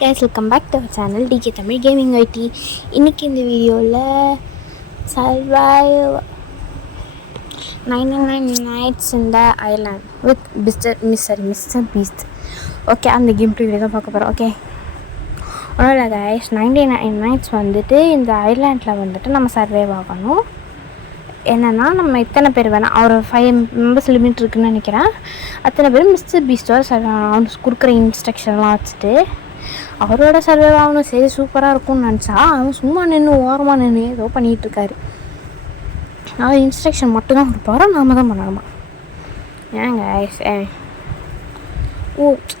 guys, welcome back to our channel DK Tamil Gaming IT. இன்னைக்கு இந்த வீடியோவில் survive 99 nights in the island with Mr. Beast. Okay, அந்த game play தான் பார்க்க போகிறோம். ஓகே, ஒன்றும் இல்லை கைஸ், 99 nights வந்துட்டு இந்த ஐலாண்டில் வந்துட்டு நம்ம சர்வைவ் ஆகணும். என்னென்னா நம்ம எத்தனை பேர் வேணால் ஒரு 5 மெம்பர்ஸ் லிமிட் இருக்குதுன்னு நினைக்கிறேன். அத்தனை பேர் மிஸ்டர் பீஸ்டோட அவன் கொடுக்குற இன்ஸ்ட்ரக்ஷன்லாம் வச்சுட்டு அவரோட சர்வே ஆகணும். சரி, சூப்பராக இருக்கும்னு நினச்சா அவன் சும்மா நின்று ஓரமாக நின்று ஏதோ பண்ணிகிட்ருக்காரு. அவர் இன்ஸ்ட்ரக்ஷன் மட்டும்தான் கொடுப்பாரோ, நாம தான் பண்ணணுமா? ஏங்க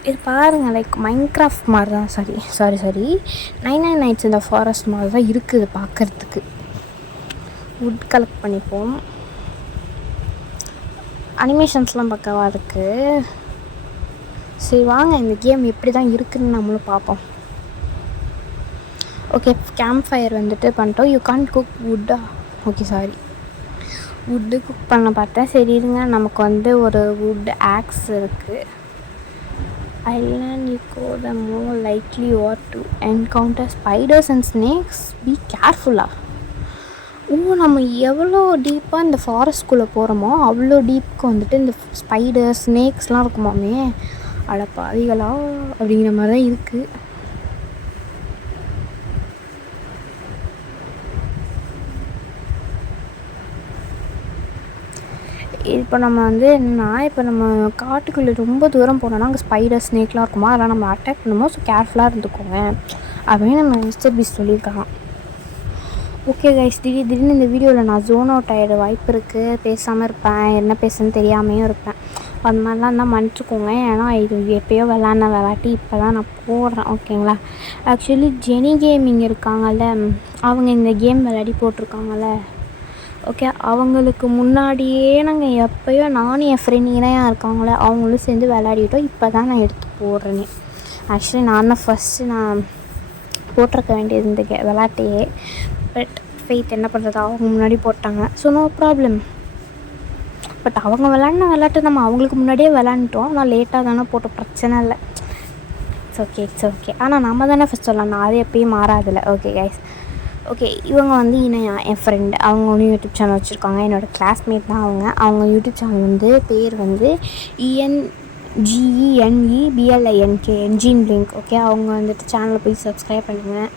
இது பாருங்கள், லைக் மைன்கிராஃப்ட் மாதிரி தான். சாரி 99 nights இந்த ஃபாரஸ்ட் மாதிரி தான் இருக்குது பார்க்குறதுக்கு. வுட் கலெக்ட் பண்ணிப்போம். அனிமேஷன்ஸ்லாம் பக்கவாக இருக்குது. சரி வாங்க, இந்த கேம் எப்படி தான் இருக்குதுன்னு நம்மளும் பார்ப்போம். ஓகே, கேம்ப் ஃபயர் வந்துட்டு பண்ணிட்டோம். யூ கான்ட் குக் வுட்டா? ஓகே, சாரி, வுட்டு குக் பண்ண பார்த்தேன். சரி இருங்க, நமக்கு வந்து ஒரு வுட் ஆக்ஸ் இருக்குது. Island you go the more likely what to encounter spiders and snakes, be கேர்ஃபுல்லாக. நம்ம எவ்வளோ டீப்பாக இந்த ஃபாரஸ்ட்குள்ளே போகிறோமோ அவ்வளோ டீப்புக்கு வந்துட்டு இந்த ஸ்பைடர் ஸ்னேக்ஸ்லாம் இருக்குமாமே. அடப்பாவிகளா அப்படிங்கிற மாதிரி தான் இருக்குது. இப்போ நம்ம வந்து என்னென்னா, இப்போ நம்ம காட்டுக்குள்ளே ரொம்ப தூரம் போனோன்னா அங்கே ஸ்பைடர் ஸ்னேக்லாம் இருக்குமா, அதெல்லாம் நம்ம அட்டாக் பண்ணுமோ. ஸோ கேர்ஃபுல்லாக இருந்துக்கோங்க அப்படின்னு நம்ம மிஸ்டர் பீஸ்ட் சொல்லியிருக்காங்க. ஓகே கைஸ், திடீர்னு இந்த வீடியோவில் நான் ஜோன் அவுட் ஆகிட வாய்ப்பு இருக்குது. பேசாமல் இருப்பேன், என்ன பேசுன்னு தெரியாமையும் இருப்பேன். அது மாதிரிலாம் தான் மன்னிச்சுக்கோங்க. ஏன்னா இது எப்போயோ விளாட்டி இப்போ தான் நான் போடுறேன். ஓகேங்களா? ஆக்சுவலி ஜெனி கேமிங் இருக்காங்கல்ல, அவங்க இந்த கேம் விளையாடி போட்டிருக்காங்கல்ல. ஓகே, அவங்களுக்கு முன்னாடியே நாங்கள் எப்போயோ நானும் என் ஃப்ரெண்ட் இணையாக இருக்காங்களே அவங்களும் சேர்ந்து விளையாடிட்டோம். இப்போ தான் நான் எடுத்து போடுறேனே. ஆக்சுவலி நான் தான் ஃபஸ்ட்டு நான் போட்டிருக்க வேண்டியது இந்த விளையாட்டையே. பட் ஃபெய்த் என்ன பண்ணுறது, அவங்க முன்னாடி போட்டாங்க. So no problem. பட் அவங்க விளாட்ன விளையாட்டு நம்ம அவங்களுக்கு முன்னாடியே விளாண்டுட்டோம். ஆனால் லேட்டாக தானே போட்டோம், பிரச்சனை இல்லை. It's okay. ஆனால் நம்ம தானே ஃபஸ்ட் சொல்லலாம், அது எப்பயும் மாறாதில்ல. ஓகே கைஸ், ஓகே, இவங்க வந்து என் ஃப்ரெண்டு, அவங்களும் யூடியூப் சேனல் வச்சுருக்காங்க. என்னோடய கிளாஸ்மேட் தான் அவங்க யூடியூப் சேனல் வந்து பேர் வந்து ENGENEBLINK என்ஜின் பிளிங்க். ஓகே, அவங்க வந்துட்டு சேனலில் போய் சப்ஸ்கிரைப் பண்ணுங்கள்.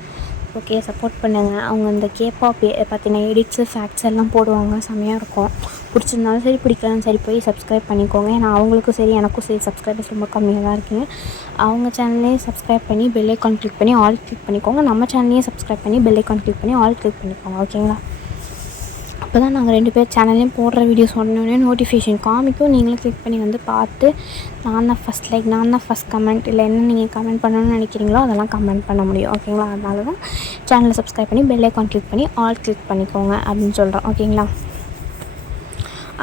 ஓகே, சப்போர்ட் பண்ணுங்கள். அவங்க இந்த கேப்பாப் பார்த்தீங்கன்னா எடிட்ஸு ஃபேக்ட்ஸ் எல்லாம் போடுவாங்க, செம்மையாக இருக்கும். பிடிச்சிருந்தாலும் சரி பிடிக்கலாலும் சரி போய் சப்ஸ்கிரைப் பண்ணிக்கோங்க. ஏன்னா அவங்களுக்கும் சரி எனக்கும் சரி சப்ஸ்கிரைபர்ஸ் ரொம்ப கம்மியாக தான் இருக்குங்க. அவங்க சேனல்லையும் சப்ஸ்கிரைப் பண்ணி பெல் ஐக்கான் கிளிக் பண்ணி ஆல் கிளிக் பண்ணிக்கோங்க. நம்ம சேனல்லையும் சப்ஸ்கிரைப் பண்ணி பெல் ஐக்கான் கிளிக் பண்ணி ஆல் கிளிக் பண்ணிக்கோங்க. ஓகேங்களா? அப்போ தான் நாங்கள் 2 பேர் சேனல்லையும் போடுற வீடியோஸ் உடனே நோட்டிஃபிகேஷன் காமிக்கும். நீங்களும் கிளிக் பண்ணி வந்து பார்த்து நான் தான் ஃபஸ்ட் லைக், நான் தான் ஃபஸ்ட் கமெண்ட், இல்லை என்ன நீங்கள் கமெண்ட் பண்ணணும்னு நினைக்கிறீங்களோ அதெல்லாம் கமெண்ட் பண்ண முடியும். ஓகேங்களா? அதனால தான் சேனலை சப்ஸ்கிரைப் பண்ணி பெல் ஐக்கான் கிளிக் பண்ணி ஆல் கிளிக் பண்ணிக்கோங்க அப்படின்னு சொல்கிறோம். ஓகேங்களா?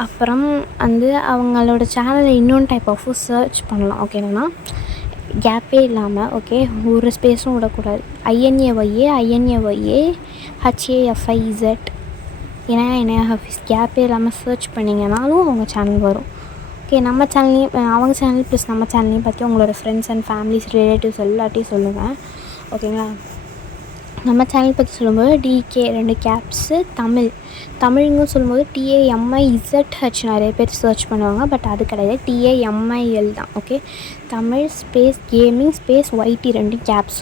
அப்புறம் வந்து அவங்களோட சேனலை இன்னொன்று டைப் ஆஃப் சர்ச் பண்ணலாம். ஓகேங்களா? கேப்பே இல்லாமல், ஓகே, ஒரு ஸ்பேஸும் விடக்கூடாது. INAYA HAFIZ ஏன்னா ஹஃபீஸ் கேப்பே இல்லாமல் சர்ச் பண்ணிங்கனாலும் அவங்க சேனல் வரும். ஓகே, நம்ம சேனல்லையும் அவங்க சேனல் ப்ளஸ் நம்ம சேனல்லையும் பற்றி உங்களோட ஃப்ரெண்ட்ஸ் அண்ட் ஃபேமிலிஸ் ரிலேட்டிவ்ஸ் எல்லாத்தையும் சொல்லுங்கள். ஓகேங்களா? நம்ம சேனல் பற்றி சொல்லும்போது DK 2 கேப்ஸு தமிழ்னு சொல்லும்போது TAMIZH நிறைய பேர் சர்ச் பண்ணுவாங்க. பட் அது கிடையாது, TAMIL தான். Okay, Tamil space gaming space YT 2 caps.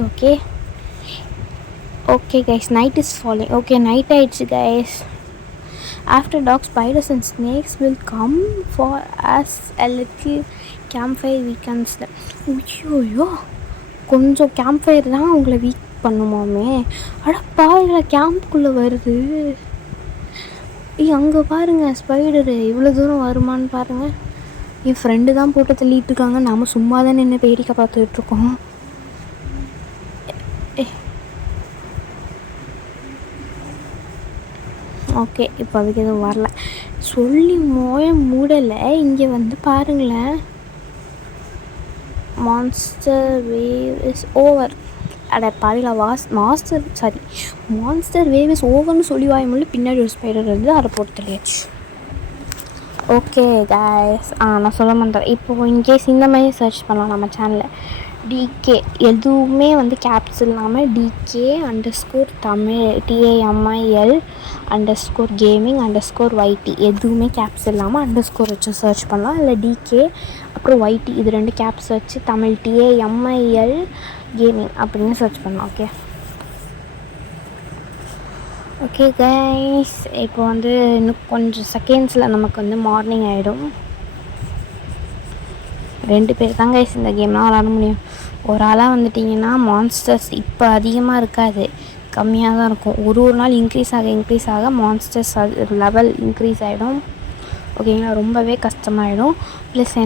Okay guys, night is falling. Okay, night ஆயிடுச்சு guys. After dark, spiders and snakes will come for us a little campfire we can sleep. ஐயோ, கொஞ்சம் campfire தான் உங்களை week பண்ணுமாமே. பாருங்களா, கேம்ப்புக்குள்ளே வருது. அங்கே பாருங்கள், spider இவ்வளோ தூரம் வருமானு பாருங்கள். என் ஃப்ரெண்டு தான் போட்டு தள்ளிட்டு இருக்காங்க, நாம் சும்மா தான் நின்று வேடிக்கை பார்த்துட்ருக்கோம். ஓகே, இப்போ அதுக்கு எதுவும் வரல சொல்லி மூடலை. இங்கே வந்து பாருங்களேன், monster wave is over. Monster wave is ஓவர்னு சொல்லி வாய்மொழி பின்னாடி ஒரு ஸ்பைடர் வந்து அதை போட்டு தெரியாச்சு. ஓகே கைஸ், நான் சொல்ல மாட்டேன். இப்போது இன்கேஸ் இந்த மாதிரி சர்ச் பண்ணலாம் நம்ம சேனலில் டிகே எதுவுமே வந்து கேப்ஸ் இல்லாமல் DK underscore Tamil TAMIL underscore gaming underscore YT எதுவுமே கேப்ஸ் இல்லாமல் அண்டர்ஸ்கோர் வச்சு சர்ச் பண்ணலாம். இல்லை டிகே அப்புறம் YT இது 2 கேப்ஸ் வச்சு தமிழ் TAMIL கேமிங் அப்படின்னு சர்ச் பண்ணலாம். ஓகே கைஸ், இப்போ வந்து இன்னும் கொஞ்சம் செகண்ட்ஸில் நமக்கு வந்து மார்னிங் ஆகிடும். 2 பேர் தான் கைஸ் இந்த கேம்லாம் விளாட முடியும். ஒரு ஆளாக வந்துட்டிங்கன்னா மான்ஸ்டர்ஸ் இப்போ அதிகமாக இருக்காது, கம்மியாக தான் இருக்கும். ஒரு நாள் இன்க்ரீஸ் ஆக மான்ஸ்டர்ஸ் லெவல் இன்க்ரீஸ் ஆகிடும். ஓகேங்களா, ரொம்பவே கஷ்டமாயிடும். ப்ளஸ்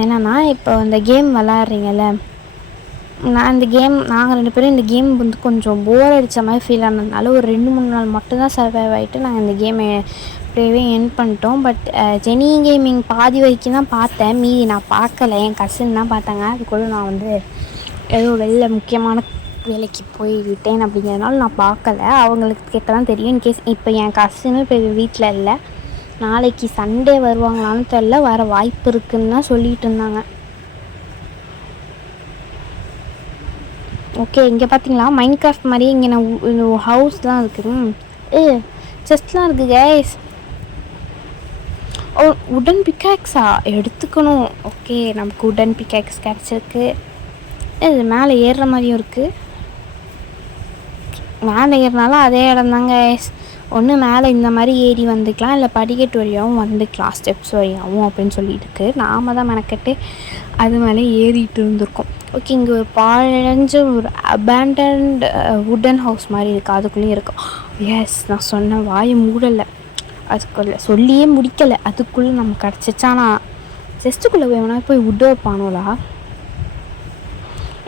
என்னென்னா இப்போ இந்த கேம் விளாட்றீங்கல்ல, நாங்கள் 2 பேரும் இந்த கேம் வந்து கொஞ்சம் போர் அடித்த மாதிரி ஃபீல் ஆனதுனால ஒரு 2-3 நாள் மட்டும்தான் சர்வைவ் ஆகிட்டு நாங்கள் இந்த கேமை அப்படியே என் பண்ணிட்டோம். பட் ஜெனி கேமிங் பாதி வரைக்கும் தான் பார்த்தேன், மீதி நான் பார்க்கல. என் கசின் தான் பார்த்தாங்க. அதுக்குள்ளே நான் வந்து ஏதோ வெளில முக்கியமான வேலைக்கு போய்விட்டேன் அப்படிங்கிறதுனால நான் பார்க்கல. அவங்களுக்கு கேட்ட தான் தெரியும். இன்கேஸ் இப்போ என் கசினும் இப்போ வீட்டில் இல்லை, நாளைக்கு சண்டே வருவாங்களான்னு தெரில, வர வாய்ப்பு இருக்குன்னு தான் சொல்லிகிட்டு இருந்தாங்க. ஓகே, இங்கே பார்த்தீங்களா மைண்ட் கிராஃப்ட் மாதிரியே இங்கே நான் ஹவுஸ்லாம் இருக்குது. செஸ்ட்லாம் இருக்குது கைஸ். ஓ, உடன் பிக்காக்ஸா எடுத்துக்கணும். ஓகே, நமக்கு உடன் பிக்காக்ஸ் கிடச்சிருக்கு. இது மேலே ஏறுற மாதிரியும் இருக்குது. மேலே ஏறினாலும் அதே இடம் தாங்க கைஸ். ஒன்று மேலே இந்த மாதிரி ஏறி வந்துக்கலாம், இல்லை படிக்கட்டு வழியாகவும் வந்துக்கலாம், ஸ்டெப்ஸ் வழியாகவும் அப்படின்னு சொல்லியிருக்கு. நாம் தான் மெனக்கெட்டு அது மேலே ஏறிட்டு இருந்திருக்கோம். ஓகே, இங்கே ஒரு பழஞ்ச ஒரு அபேண்டன்ட் வுடன் ஹவுஸ் மாதிரி இருக்குது, அதுக்குள்ளேயும் இருக்கும். எஸ், நான் சொன்ன வாயை மூடலை, அதுக்குள்ளே சொல்லியே முடிக்கலை, அதுக்குள்ளே நம்ம கிடச்சிச்சா. நான் செஸ்ட்டுக்குள்ளே வேணா போய் விட்டு வைப்பானோலா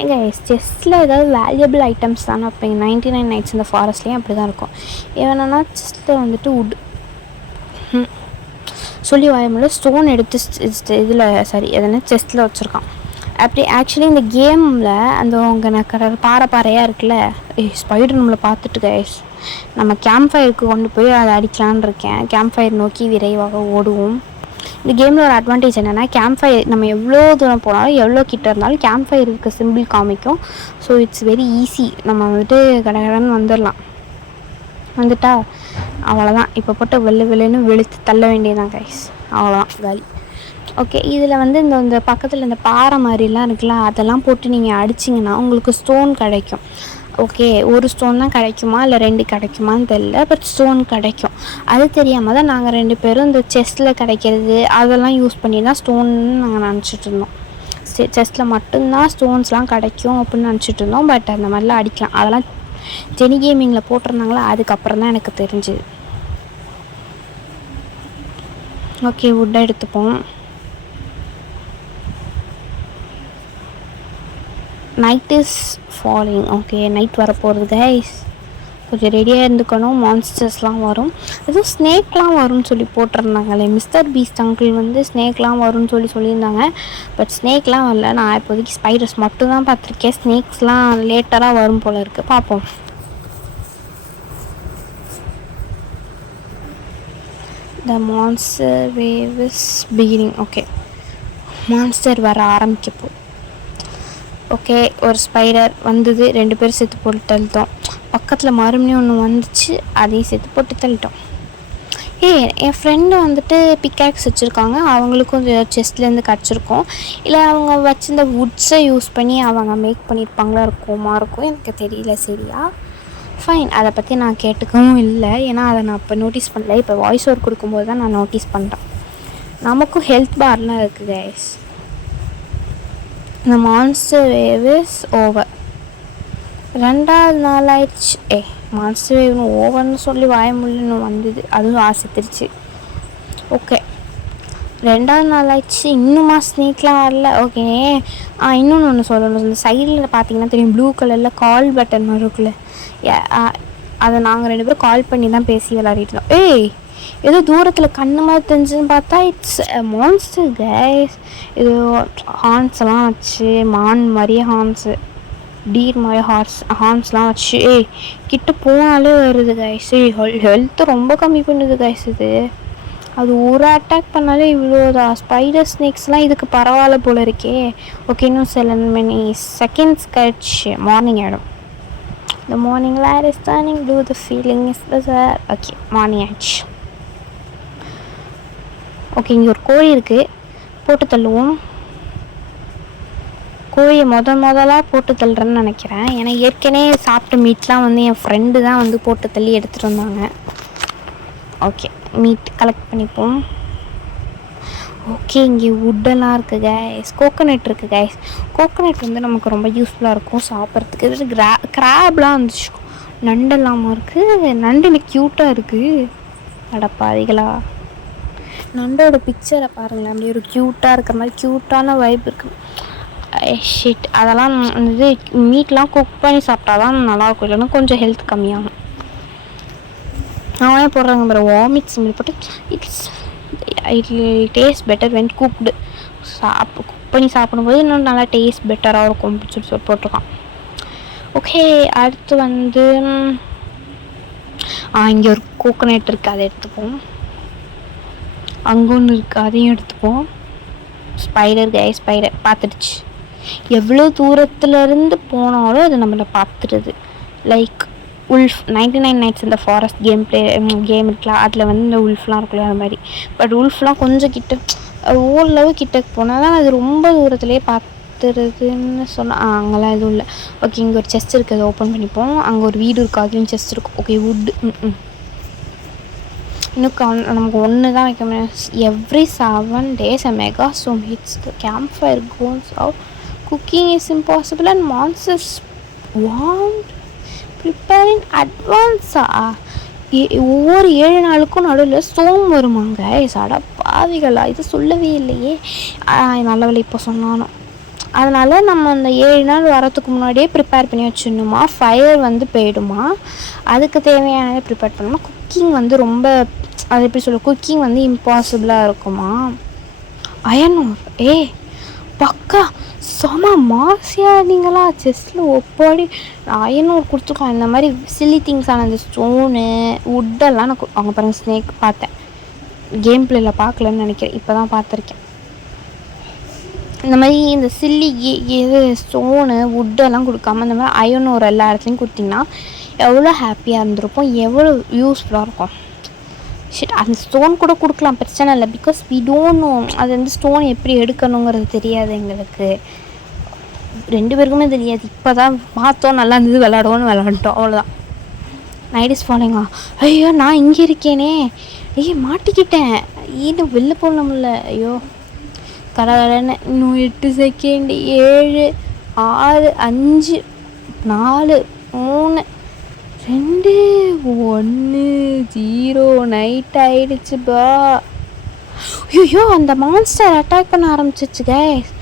எங்க செஸ்ட்டில் ஏதாவது வேல்யூபிள் ஐட்டம்ஸ் தானே வைப்பீங்க. 99 நைட்ஸ் இந்த ஃபாரஸ்ட்லேயும் அப்படி தான் இருக்கும். ஏன்னா செஸ்ட்டில் வந்துட்டு சொல்லி வாயமுள்ள ஸ்டோன் எடுத்து இதில் எதனா செஸ்ட்டில் வச்சுருக்கான். அப்படி ஆக்சுவலி இந்த கேமில் அந்த உங்கள் பாறையாக இருக்குல்ல, ஸ்பைடர் நம்மளை பார்த்துட்டு கைஸ், நம்ம கேம்ப் ஃபயருக்கு கொண்டு போய் அதை அடிக்கலான்னு இருக்கேன். கேம்ப் ஃபயர் நோக்கி விரைவாக ஓடுவோம். இந்த கேமில் ஒரு அட்வான்டேஜ் என்னென்னா, கேம்ப் ஃபயர் நம்ம எவ்வளோ தூரம் போனாலும் எவ்வளோ கிட்ட இருந்தாலும் கேம்ப் ஃபயர் இருக்க சிம்பிள் காமிக்கும். ஸோ இட்ஸ் வெரி ஈஸி, நம்ம வந்துட்டு கடகடன்னு வந்துட்டா அவ்வளோதான். இப்போ போட்டு வெள்ளுன்னு வெளுத்து தள்ள வேண்டியதான் கைஸ், அவ்வளோதான் காலி. ஓகே, இதில் வந்து இந்த பக்கத்தில் இந்த பாறை மாதிரிலாம் இருக்குல்ல, அதெல்லாம் போட்டு நீங்கள் அடிச்சிங்கன்னா உங்களுக்கு ஸ்டோன் கிடைக்கும். ஓகே, ஒரு ஸ்டோன் தான் கிடைக்குமா இல்லை 2 கிடைக்குமான்னு தெரியல, பட் ஸ்டோன் கிடைக்கும். அது தெரியாமல் தான் நாங்கள் 2 பேரும் இந்த செஸ்ட்டில் கிடைக்கிறது அதெல்லாம் யூஸ் பண்ணி தான் ஸ்டோன்னு நாங்கள் நினச்சிட்டு இருந்தோம். செஸ்ட்டில் மட்டும்தான் ஸ்டோன்ஸ்லாம் கிடைக்கும் அப்படின்னு நினச்சிட்டு இருந்தோம். பட் அந்த மாதிரிலாம் அடிக்கலாம், அதெல்லாம் ஜெனி கேமிங்கில் போட்டிருந்தாங்களா, அதுக்கப்புறம் தான் எனக்கு தெரிஞ்சுது. ஓகே, வுட்டை எடுத்துப்போம். Night is falling. Okay, night வரப்போகிறது கைஸ், கொஞ்சம் ரெடியாக இருந்துக்கணும். மான்ஸ்டர்ஸ்லாம் வரும், எதுவும் ஸ்னேக்லாம் வரும்னு சொல்லி போட்டிருந்தாங்களே. மிஸ்டர் பீஸ்ட் அங்கிள் வந்து ஸ்னேக்லாம் வரும்னு சொல்லியிருந்தாங்க. பட் ஸ்னேக்லாம் வரல. நான் இப்போதைக்கு ஸ்பைடர்ஸ் மட்டும் தான் பார்த்துருக்கேன். ஸ்னேக்ஸ்லாம் லேட்டராக வரும் போல் இருக்குது, பார்ப்போம். த monster wave is beginning. Okay, monster வர ஆரம்பிக்கப்போ. ஓகே, ஒரு ஸ்பைடர் வந்தது, 2 பேர் செத்து போட்டு தள்ளிட்டோம். பக்கத்தில் மறுபடியும் ஒன்று வந்துச்சு, அதையும் செத்து போட்டு தள்ளிட்டோம். என் ஃப்ரெண்டு வந்துட்டு பிக்காக்ஸ் வச்சுருக்காங்க, அவங்களுக்கும் செஸ்ட்லேருந்து கிடச்சிருக்கோம். இல்லை அவங்க வச்சுருந்த வுட்ஸை யூஸ் பண்ணி அவங்க மேக் பண்ணியிருப்பாங்களா இருக்கும், எனக்கு தெரியல சரியா. ஃபைன், அதை பற்றி நான் கேட்டுக்கவும் இல்லை, ஏன்னா அதை நான் இப்போ நோட்டீஸ் பண்ணல. இப்போ வாய்ஸ் ஓவர் கொடுக்கும்போது தான் நான் நோட்டீஸ் பண்ணுறேன். நமக்கும் ஹெல்த் பார்லாம் இருக்குது கைஸ். இந்த மான்ஸ்டர் வேவ் இஸ் ஓவர். 2வது நாள் ஆயிடுச்சு. மான்ஸ்டர் வேவ்னு ஓவர்னு சொல்லி வாயமுள்ளன்னு வந்தது, அதுவும் ஆசைத்திருச்சு. ஓகே, 2வது நாள் ஆயிடுச்சு, இன்னுமா ஸ்னேக்லாம் வரல. ஓகே, இன்னொன்று ஒன்று சொல்லணும். இந்த சைடில் பார்த்தீங்கன்னா தெரியும், ப்ளூ கலரில் கால் பட்டன் மாதிரி இருக்குல்ல, அதை நாங்கள் 2 பேரும் கால் பண்ணி தான் பேசி விளையாடிட்டு இருந்தோம். ஏதோ தூரத்தில் கண்ணு மாதிரி தெரிஞ்சுன்னு பார்த்தா இட்ஸ் மான்ஸ்டர் கைஸ். இது ஹார்ன்ஸ்லாம் வச்சு, மான் மாதிரியே ஹார்ன்ஸு, டீர் மாதிரி ஹார்ன்ஸ்லாம் வச்சு கிட்ட போனாலே வருது கைஸ். ஹெல்த்து ரொம்ப கம்மி பண்ணுது கைஸ் இது. அது ஒரு அட்டாக் பண்ணாலே இவ்வளோதான். ஸ்பைடர் ஸ்னேக்ஸ்லாம் இதுக்கு பரவாயில்ல போல இருக்கே. ஓகே, இன்னும் சில many செகண்ட்ஸ் கழிச்சு மார்னிங் ஆகிடும். The morning light is turning blue, the feeling is bizarre. Okay, morning ஆயிடுச்சு. ஓகே, இங்கே ஒரு கோழி இருக்குது, போட்டு தள்ளுவோம். கோழியை முதலாக போட்டு தள்ளுறேன்னு நினைக்கிறேன். ஏன்னா ஏற்கனவே சாப்பிட்ட மீட்லாம் வந்து என் ஃப்ரெண்டு தான் வந்து போட்டு தள்ளி எடுத்துகிட்டு வந்தாங்க. ஓகே, மீட் கலெக்ட் பண்ணிப்போம். ஓகே, இங்கே வுட்டெல்லாம் இருக்குது கைஸ். கோகோனட் இருக்குது கைஸ். கோகோனட் வந்து நமக்கு ரொம்ப யூஸ்ஃபுல்லாக இருக்கும் சாப்பிட்றதுக்கு. இது கிராப்லாம் வந்துச்சு, நண்டெல்லாமா இருக்குது. நண்டு எனக்கு க்யூட்டாக இருக்குது. அடப்பாதிகளா, நண்டோட பிக்சரை பாருங்களேன், அப்படியே ஒரு க்யூட்டாக இருக்கிற மாதிரி க்யூட்டான வைப் இருக்குது. ஷிட், அதெல்லாம் இது மீட்லாம் குக் பண்ணி சாப்பிட்டா தான் நல்லாயிருக்கும், இல்லைன்னா கொஞ்சம் ஹெல்த் கம்மியாகும். அவனே போடுறாங்க பாரு, வாமிட் சிம்பிள் போட்டு it taste better when cooked. Cook பண்ணி சாப்பிடும்போது இன்னும் நல்லா டேஸ்ட் பெட்டராக இருக்கும் அப்படின்னு சொல்லி போட்டிருக்கான். ஓகே, அடுத்து வந்து இங்கே ஒரு கோகோனட் இருக்குது, அதை எடுத்துப்போம். அங்கே ஒன்று இருக்குது, அதையும் எடுத்துப்போம். ஸ்பைடர் கை, ஸ்பைடர் பார்த்துடுச்சு. எவ்வளோ தூரத்துலேருந்து போனாலும் அது நம்மளை பார்த்துடுது. லைக் உல்ஃப் 99 Nights இந்த ஃபாரஸ்ட் கேம் இருக்குல்ல, அதில் வந்து இந்த உல்ஃப்லாம் இருக்குல்ல, அது மாதிரி. பட் உல்ஃப்லாம் கொஞ்சம் கிட்ட ஓரளவு கிட்டக்கு போனால் தான் அது ரொம்ப தூரத்துலேயே பார்த்துருதுன்னு சொன்னால் அங்கெல்லாம் எதுவும் இல்லை. ஓகே, இங்கே ஒரு செஸ்ட் இருக்குது, அதை ஓப்பன் பண்ணிப்போம். அங்கே ஒரு வீடு இருக்குது, அதுலேயும் செஸ்ட் இருக்கும். ஓகே, வுட் இன்னும் நமக்கு ஒன்று தான் வைக்க முடியும். Every 7 days a mega storm hits the campfire goes out. Cooking is impossible and monsters want preparing அட்வான்ஸாக ஒவ்வொரு 7 நாளுக்கும் நடுவில் ஸ்டோம் வருமாங்க. சடா பாவிகளா, இது சொல்லவே இல்லையே. நல்ல வேலை இப்போ சொன்னானோ. அதனால் நம்ம அந்த 7 நாள் வரத்துக்கு முன்னாடியே ப்ரிப்பேர் பண்ணி வச்சிடணுமா. ஃபயர் வந்து போயிடுமா, அதுக்கு தேவையானதை ப்ரிப்பேர் பண்ணணுமா. குக்கிங் வந்து ரொம்ப, அது எப்படி சொல்ல, குக்கிங் வந்து இம்பாசிபிளாக இருக்குமா. அயனூர் பக்கா செம மாசியானீங்களா, செஸ்ஸில் ஒப்பாடி அயனூர் கொடுத்துருக்கோம். இந்த மாதிரி சில்லி திங்ஸான இந்த ஸ்டோனு வுட்டெல்லாம் நான் அவங்க பாருங்கள், ஸ்னேக் பார்த்தேன், கேம் பிளேயில் பார்க்கலன்னு நினைக்கிறேன், இப்போ தான் பார்த்துருக்கேன். இந்த மாதிரி இந்த சில்லி இது ஸ்டோனு வுட்டெல்லாம் கொடுக்காம இந்த மாதிரி அயனூர் எல்லா இடத்துலையும் கொடுத்திங்கன்னா எவ்வளோ ஹாப்பியாக இருந்திருப்போம், எவ்வளோ யூஸ்ஃபுல்லாக இருக்கும். ஷிட், அந்த ஸ்டோன் கூட கொடுக்கலாம், பிரச்சனை இல்லை. பிகாஸ் வி டோன்ட் நோ அது வந்து ஸ்டோன் எப்படி எடுக்கணுங்கிறது தெரியாது எங்களுக்கு, 2 பேருக்குமே தெரியாது. இப்போ தான் பார்த்தோம், நல்லா இருந்தது, விளாண்டோம், அவ்வளோதான். நைட் இஸ் ஃபாலோயிங்கா. ஐயோ, நான் இங்கே இருக்கேனே, மாட்டிக்கிட்டேன், இன்னும் வெளில போகணும்ல. ஐயோ கடவுளன்னு. இன்னும் 8 செகண்ட், 7 6 5 4 3 2 1 0 நைட் ஆயிடுச்சுப்பா. ஐயோ, அந்த மான்ஸ்டர் அட்டாக் பண்ண ஆரம்பிச்சிச்சு கைஸ்.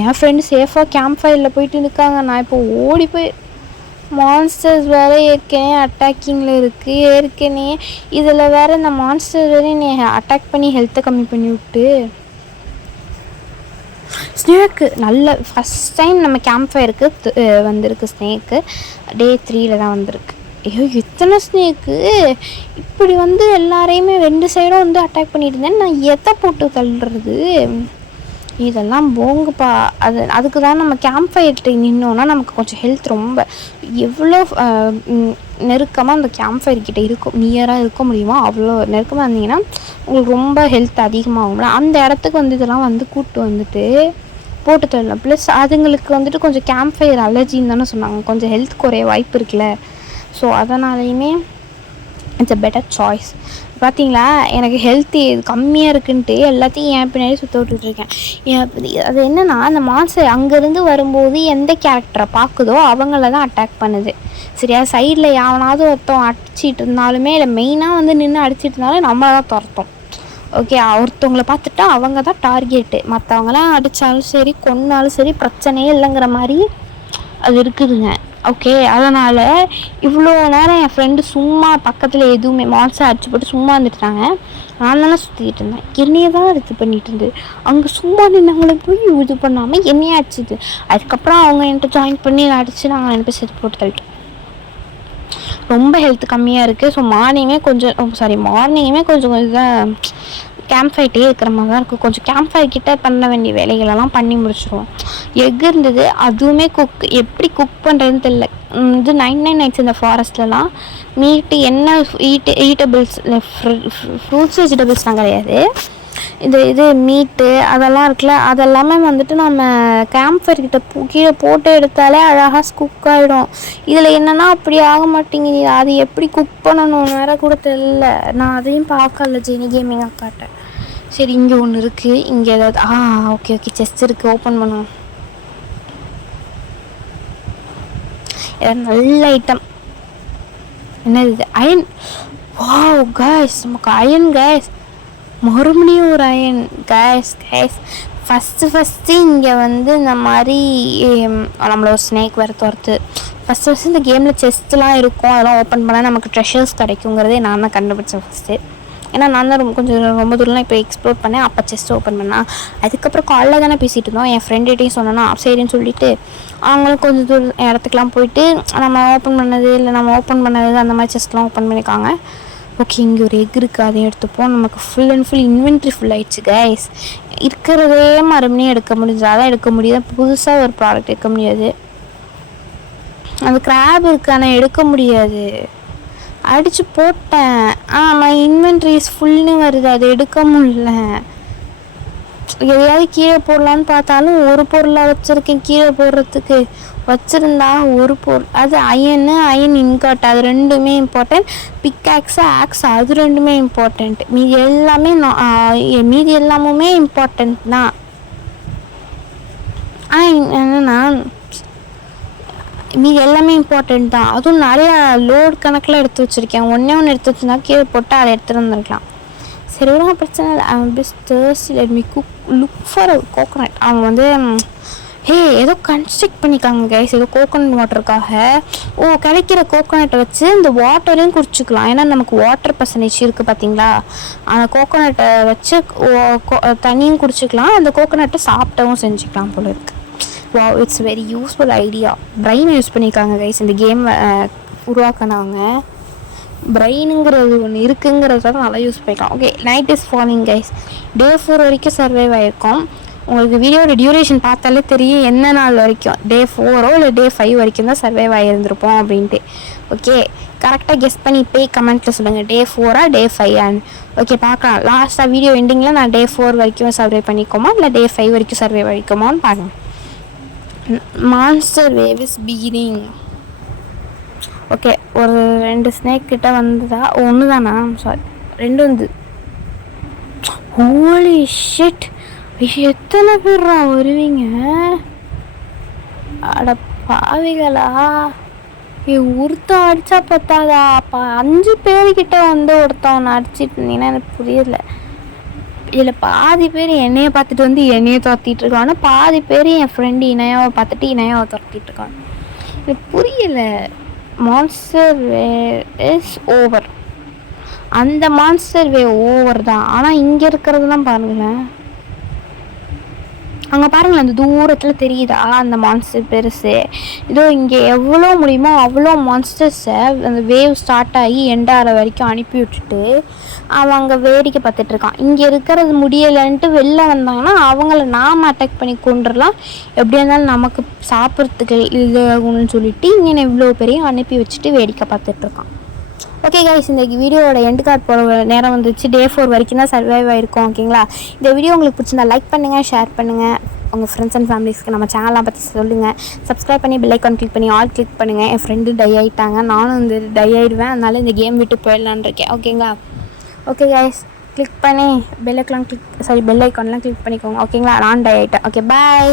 என் ஃப்ரெண்டு சேஃபாக கேம்ப் ஃபயரில் போயிட்டு இருக்காங்க. நான் இப்போ ஓடி போய் மான்ஸ்டர்ஸ் வேறு ஏற்கனவே அட்டாக்கிங்கில் இருக்குது. ஏற்கனவே இதில் வேறு இந்த மான்ஸ்டர் வேறு என்னை அட்டாக் பண்ணி ஹெல்த்தை கம்மி பண்ணி விட்டு. ஸ்னேக்கு நல்ல ஃபஸ்ட் டைம் நம்ம கேம்ப் ஃபயருக்கு வந்திருக்கு. ஸ்னேக்கு டே 3 தான் வந்திருக்கு. ஐயோ, எத்தனை ஸ்னேக்கு இப்படி வந்து எல்லாரையுமே 2 சைடும் வந்து அட்டாக் பண்ணிட்டு இருந்தேன். நான் எதை போட்டு தள்ளுறது, இதெல்லாம் போங்கப்பா. அதுக்கு தான் நம்ம கேம்ப் ஃபயர்கிட்ட நின்னோன்னா நமக்கு கொஞ்சம் ஹெல்த் ரொம்ப எவ்வளோ நெருக்கமாக அந்த கேம்ப் ஃபயர்கிட்ட இருக்கும், நியராக இருக்க முடியுமோ அவ்வளோ நெருக்கமாக இருந்தீங்கன்னா உங்களுக்கு ரொம்ப ஹெல்த் அதிகமாகும்ல. அந்த இடத்துக்கு வந்து இதெல்லாம் வந்து கூப்பிட்டு வந்துட்டு போட்டு தரலாம். ப்ளஸ் அதுங்களுக்கு வந்துட்டு கொஞ்சம் கேம்ப் ஃபயர் அலர்ஜின்னு தானே சொன்னாங்க, கொஞ்சம் ஹெல்த் குறைய வாய்ப்பு இருக்குல்ல. ஸோ அதனாலேயுமே இட்ஸ் அ பெட்டர் சாய்ஸ். பார்த்தீங்களா, எனக்கு ஹெல்த்து கம்மியாக இருக்குன்ட்டு எல்லாத்தையும் என் பின்னாடி சுற்ற விட்டுட்ருக்கேன். அது என்னென்னா, அந்த மான்ஸ்டர் அங்கேருந்து வரும்போது எந்த கேரக்டரை பார்க்குதோ அவங்கள தான் அட்டாக் பண்ணுது. சரியா, சைடில் யாவனாவது ஒருத்தவன் அடிச்சிட்டு இருந்தாலுமே இல்லை மெயினாக வந்து நின்று அடிச்சிட்டு இருந்தாலும் நம்மளை தான் துரத்தோம். ஓகே, ஒருத்தவங்கள பார்த்துட்டா அவங்க தான் டார்கெட்டு, மற்றவங்களாம் அடித்தாலும் சரி கொன்னாலும் சரி பிரச்சனையே இல்லைங்கிற மாதிரி அது இருக்குதுங்க. ஓகே, அதனால் இவ்வளோ நேரம் என் ஃப்ரெண்டு சும்மா பக்கத்தில் எதுவுமே மான்ஸ்டர் அடிச்சு போட்டு சும்மா இருந்துட்டாங்க. நான் தானே சுற்றிக்கிட்டு இருந்தேன், என்னையே தான் இது பண்ணிகிட்டு இருந்தது. அங்கே சும்மா நின்றவங்களுக்கு போய் இது பண்ணாமல் என்னையே அடிச்சிது. அதுக்கப்புறம் அவங்க என்கிட்ட ஜாயின் பண்ணி அடித்து நாங்கள் 2 பேர் சேர்த்து போட்டு தள்ளிட்டோம். ரொம்ப ஹெல்த் கம்மியாக இருக்குது. ஸோ மார்னிங்குமே கொஞ்சம் இதாக கேம்ப் ஃபைட்டே இருக்கிற மாதிரி தான் இருக்கும். கொஞ்சம் கேம்ப் ஃபயர் கிட்ட பண்ண வேண்டிய வேலைகளெல்லாம் பண்ணி முடிச்சிடுவோம். எக் இருந்தது, அதுவுமே எப்படி குக் பண்ணுறதுன்னு தெரியல. இது 99 நைட்ஸ் இந்த ஃபாரஸ்ட்லலாம் மீட்டு என்ன ஈட்டபிள்ஸ் ஃப்ரூட்ஸ் வெஜிடபிள்ஸ்லாம் கிடையாது. இது மீட்டு அதெல்லாம் இருக்குல்ல, அதெல்லாமே வந்துட்டு நம்ம கேம்ப் ஃபயர் கிட்ட கீழே போட்டு எடுத்தாலே அழகாக குக் ஆகிடும். இதில் என்னென்னா அப்படி ஆக மாட்டேங்குது. அது எப்படி குக் பண்ணணும் வேற கூட தெரியல. நான் அதையும் பார்க்கல ஜெனி கேமிங் அக்காட்ட. சரி, இங்கே ஒன்று இருக்குது. இங்கே ஏதாவது ஓகே செஸ்ட் இருக்குது, ஓப்பன் பண்ணுவோம். நல்ல ஐட்டம். என்னது இது? அயன். வாவ் கைஸ், நமக்கு அயன் கைஸ். மறுபடியும் ஒரு அயன் கைஸ். ஃபஸ்ட்டு இங்கே வந்து இந்த மாதிரி நம்மள ஒரு ஸ்னேக் வேறு துரத்து. ஃபஸ்ட்டு இந்த கேமில் செஸ்ட்லாம் இருக்கும், அதெல்லாம் ஓப்பன் பண்ணால் நமக்கு ட்ரெஷர்ஸ் கிடைக்குங்கிறதே நான் தான் கண்டுபிடிச்சேன் ஃபஸ்ட்டு. ஏன்னா நான் தான் ரொம்ப தூரம்லாம் இப்போ எக்ஸ்ப்ளோர் பண்ணேன். அப்போ செஸ்ட் ஓப்பன் பண்ணால் அதுக்கப்புறம் காலைல தானே பேசிகிட்டு இருந்தோம். என் ஃப்ரெண்டுகிட்டையும் சொன்னேன்னா சரின்னு சொல்லிவிட்டு அவங்களும் கொஞ்சம் தூரம் இடத்துக்குலாம் போயிட்டு நம்ம ஓப்பன் பண்ணது அந்த மாதிரி செஸ்ட்லாம் ஓப்பன் பண்ணியிருக்காங்க. ஓகே, இங்கே ஒரு எக் இருக்குது, அதையும் எடுத்துப்போம். நமக்கு full and full inventory full ஆகிடுச்சு கைஸ். இருக்கிறதே மறுபடியும் எடுக்க முடிஞ்சு அதான் எடுக்க முடியாது. புதுசாக ஒரு ப்ராடக்ட் எடுக்க முடியாது. அந்த கிராப் இருக்குது, ஆனால் எடுக்க முடியாது. அடித்து போட்டேன், நான் இன்வென்ட்ரிஸ் ஃபுல்னு வருது, அது எடுக்க முடியல. எதையாவது கீழே போடலான்னு பார்த்தாலும் ஒரு பொருளாக வச்சுருக்கேன். கீழே போடுறதுக்கு வச்சுருந்தா ஒரு பொருள், அது அயன் இன்காட், அது ரெண்டுமே இம்பார்ட்டன்ட். பிக்காக்ஸு ஆக்ஸ், அது ரெண்டுமே இம்பார்ட்டண்ட். மீதி எல்லாமுமே இம்பார்ட்டண்ட் தான். என்னென்னா மீதி எல்லாமே இம்பார்ட்டண்ட் தான். அதுவும் நிறையா லோட் கணக்கில் எடுத்து வச்சுருக்கேன். ஒன்று எடுத்து வச்சுருந்தா கீழே போட்டு அதை எடுத்துகிட்டு வந்துருக்கலாம். சரி, ஒரு பிரச்சனை இல்லை. அவன் best let me look for a coconut. அவங்க வந்து ஏதோ கன்ஸ்ட்ரக்ட் பண்ணிக்காங்க கைஸ், ஏதோ கோகோனட் வாட்டருக்காக. கிடைக்கிற கோகோனட்டை வச்சு இந்த வாட்டரையும் குடிச்சிக்கலாம். ஏன்னா நமக்கு வாட்டர் பர்சன்டேஜ் இருக்குது பார்த்தீங்களா, அந்த கோகோனட்டை வச்சு தண்ணியும் குடிச்சிக்கலாம், அந்த கோகோனட்டை சாப்பிட்டவும் செஞ்சுக்கலாம் போல இருக்குது. It's very useful idea. Brain use பண்ணியிருக்காங்க கைஸ் இந்த கேம் உருவாக்கினவங்க. பிரெயினுங்கிறது ஒன்று இருக்குங்கிறத நல்லா யூஸ் பண்ணிக்கலாம். Okay, night is falling guys. Day 4 வரைக்கும் சர்வைவ் ஆகிருக்கோம். உங்களுக்கு வீடியோட டியூரேஷன் பார்த்தாலே தெரியும் என்ன நாள் வரைக்கும். டே 4 இல்லை டே 5 வரைக்கும் தான் சர்வைவ் ஆகியிருந்திருப்போம் அப்படின்ட்டு. ஓகே, கரெக்டாக கெஸ் பண்ணி போய் கமெண்ட்டில் சொல்லுங்கள், டே 4 டே 5 ஓகே, பார்க்கலாம். லாஸ்ட்டாக வீடியோ எண்டிங்கில் நான் டே 4 வரைக்கும் சர்வை பண்ணிக்கோமா இல்லை டே 5 வரைக்கும் சர்வை பண்ணிக்கோமான்னு பாருங்கள். Monster wave is beginning. Okay, ஒரு 2 ஸ்னேக் கிட்ட வந்ததா? ஒன்று தானா? சாரி, 2 வந்து. ஹோலி ஷிட், எத்தனை பேர்ரா வருவீங்க? அட பாவிகளா, ஒருத்தன் அடித்தா பார்த்தாதா? 5 பேர்கிட்ட வந்து ஒருத்தவனை அடிச்சிட்டு இருந்தீங்கன்னா எனக்கு புரியல. இதில் பாதி பேர் என்னையை பார்த்துட்டு வந்து என்னையை துரத்திட்டு இருக்காங்க, பாதி பேர் என் ஃப்ரெண்டு இணையாவை பார்த்துட்டு இணையாவை துரத்திட்டு இருக்காங்க. எனக்கு புரியல. Monster way is over. அந்த மான்ஸ்டர் வே ஓவர் தான். ஆனால் இங்கே இருக்கிறதுலாம் பாருங்களேன், அங்கே பாருங்களேன், அந்த தூரத்தில் தெரியுதா அந்த மான்ஸ்டர் பெருசு. இதோ இங்கே எவ்வளோ முடியுமோ அவ்வளோ மான்ஸ்டர்ஸை அந்த வேவ் ஸ்டார்ட் ஆகி எண்டாகிற வரைக்கும் அனுப்பி விட்டுட்டு அவன் அங்கே வேடிக்கை பார்த்துட்ருக்கான். இங்கே இருக்கிறது முடியலைன்ட்டு வெளில வந்தாங்கன்னா அவங்கள நாம் அட்டாக் பண்ணி கொண்டுடலாம். எப்படியா இருந்தாலும் நமக்கு சாப்பிட்றதுக்கு இல்லைன்னு சொல்லிட்டு இங்கே இவ்வளோ பெரிய அனுப்பி வச்சுட்டு வேடிக்கை பார்த்துட்ருக்கான். ஓகே கைஸ், இந்த வீடியோட எண்டு கார்டு போகிற நேரம் வந்துச்சு. டே 4 வரைக்கும் தான் சர்வைவ் ஆகிருக்கும். ஓகேங்களா, இந்த வீடியோ உங்களுக்கு பிடிச்சிருந்தா லைக் பண்ணுங்கள், ஷேர் பண்ணுங்கள், உங்கள் ஃப்ரெண்ட்ஸ் அண்ட் ஃபேமிலிஸ்க்கு நம்ம சேனலாம் பற்றி சொல்லுங்கள். சப்ஸ்கிரைப் பண்ணி பெல் ஐக்கான் கிளிக் பண்ணி ஆல் கிளிக் பண்ணுங்கள். என் ஃப்ரெண்டு டை ஆகிட்டாங்க, நானும் இந்த டை ஆகிடுவேன், அதனால இந்த கேம் விட்டு போயிடலான்னு இருக்கேன். ஓகேங்களா, ஓகே கைஸ், கிளிக் பண்ணி பெல் ஐக்கான்லாம் கிளிக் பண்ணிக்கோங்க. ஓகேங்களா, நான் டை ஆகிட்டேன். ஓகே, பாய்.